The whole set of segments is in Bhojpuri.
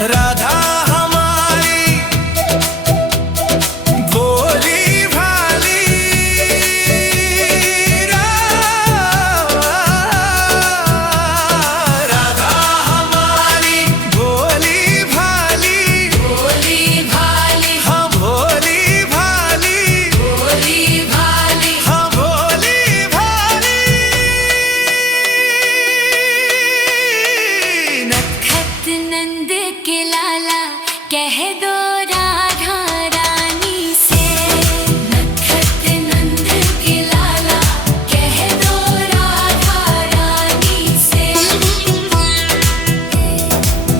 राधा हमारी भोली भाली, राधा हमारी भोली भाली, भोली भाली, हाँ भोली भाली, भोली भाली, हाँ भोली भाली। नखत नंद के लाला कह दो राधा रानी से। नखत नंद के लाला कह दो राधा रानी से।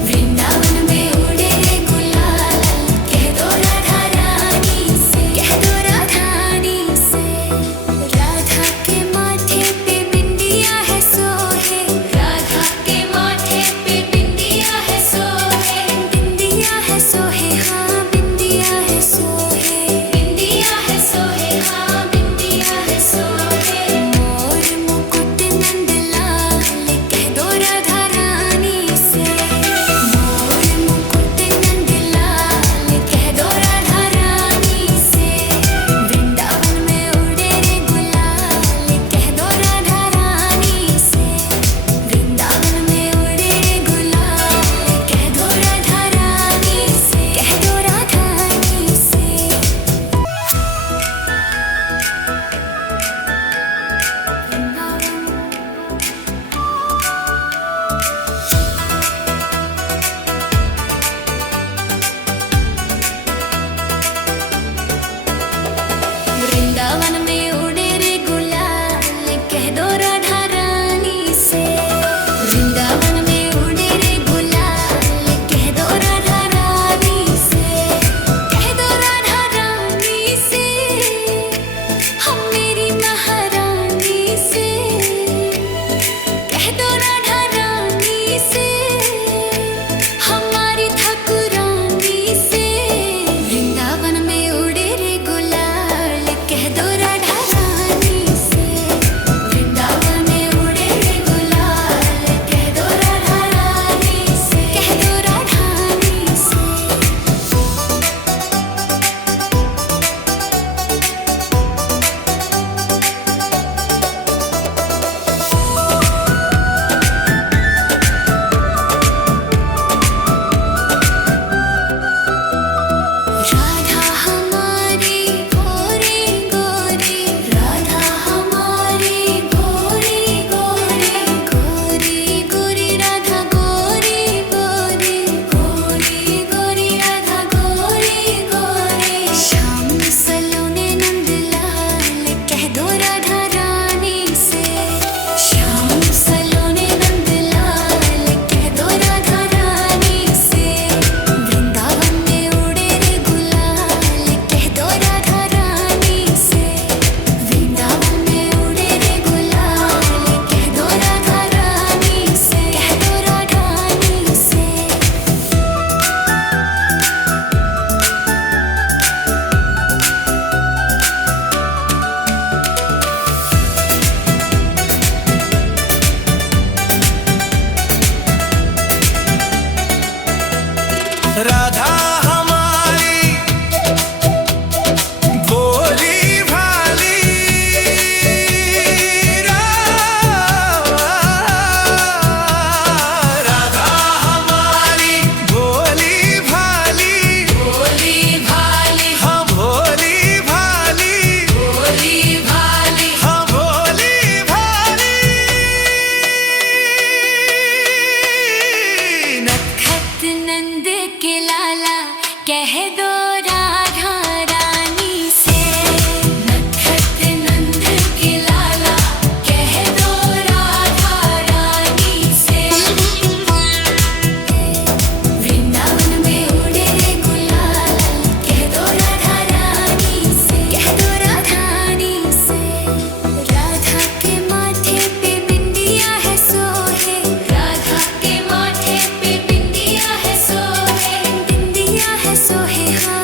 वृंदावन में उड़े गुलाल कह दो राधा रानी से। कह दो राधा रानी से। राधा के माथे पे बिंदिया है सोहे। राधा के माथे पे बिंदिया है सोहे। बिंदिया है सोहे, हाँ बिंदिया है सोहे। बिंदिया है सोहे, हाँ बिंदिया है सोहे। मोर मुकुट नंद लाल कह दो राधा रानी से। मोर मुकुट नंद लाल कह दो राधा रानी से। वृंदावन में उड़े रे गुलाल कह दो राधा रानी से। वृंदावन में उड़े रे गुलाल कह दो राधा रानी से। कह दो राधा रानी से। वृंदावन में उड़े रे गुलाल कह दो राधा रानी से। वृंदावन में उड़े रे गुलाल कह दो राधा रानी से। कह दो राधा रानी से, हम मेरी महारानी से। कह दो राधा रानी से, हमारी ठाकुरानी से। वृंदावन में उड़े रे गुलाल कह दो राधा रानी से। वृंदावन में उड़े रे गुलाल कह दो राधा रानी से। कह दो राधा रानी से। राधा हमारी गोरी गोरी, राधा हमारी गोरी गोरी, गोरी गोरी राधा गोरी गोरी, गोरी गोरी राधा गोरी गोरी। श्याम सलोने नंद लाल कह दो राधा रानी से। श्याम सलोने नंद लाल कह दो राधा रानी से। वृंदावन में उड़े रे गुलाल कह दो राधा रानी से। वृंदावन में उड़े रे गुलाल कह दो राधा रानी से। कह दो राधा रानी से। राधा हमारी भोली भाली, राधा हमारी भोली भाली, भोली भाली, हाँ भोली भाली, भोली भाली, हाँ भोली भाली। नखत नंद के लाला कह दो राधा रानी से। नखत नंद के लाला कह दो राधा रानी से। वृंदावन में उड़े रे गुलाल कह दो राधा रानी से। कह दो राधा रानी से। राधा के माथे पे बिंदिया है सोहे। राधा के माथे पे बिंदिया है सोहे। बिंदिया है सोहे, हाँ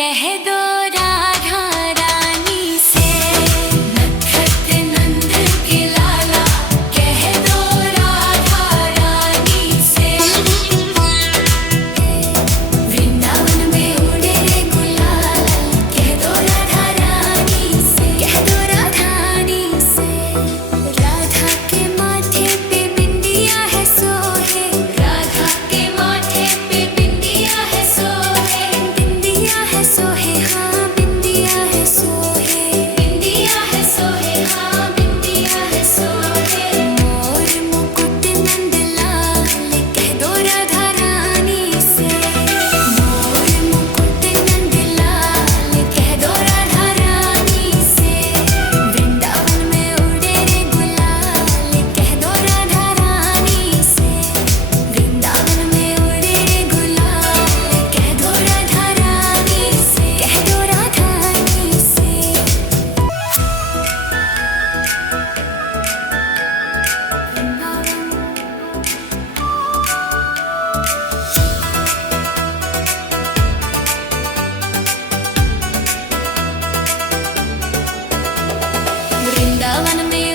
कह दो राधा रानी से नखत नंद के लाला कह दो राधा रानी से वृंदावन में उड़े रे गुलाल कह दो राधा रानी से कह दो राधा रानी से राधा के माथे पे बिंदिया है सोहे राधा के माथे पे बिंदिया है सोहे बिंदिया है सोहे हाँ बिंदिया है सोहे बिंदिया है सोहे हाँ बिंदिया है सोहे मोर मुकुट नंद लाल कह दो राधा रानी से मोर मुकुट नंद लाल कह दो राधा रानी से वृंदावन में उड़े रे गुलाल कह दो राधा रानी से वृंदावन में उड़े रे गुलाल कह दो राधा रानी से कह दो राधा रानी से वृंदावन में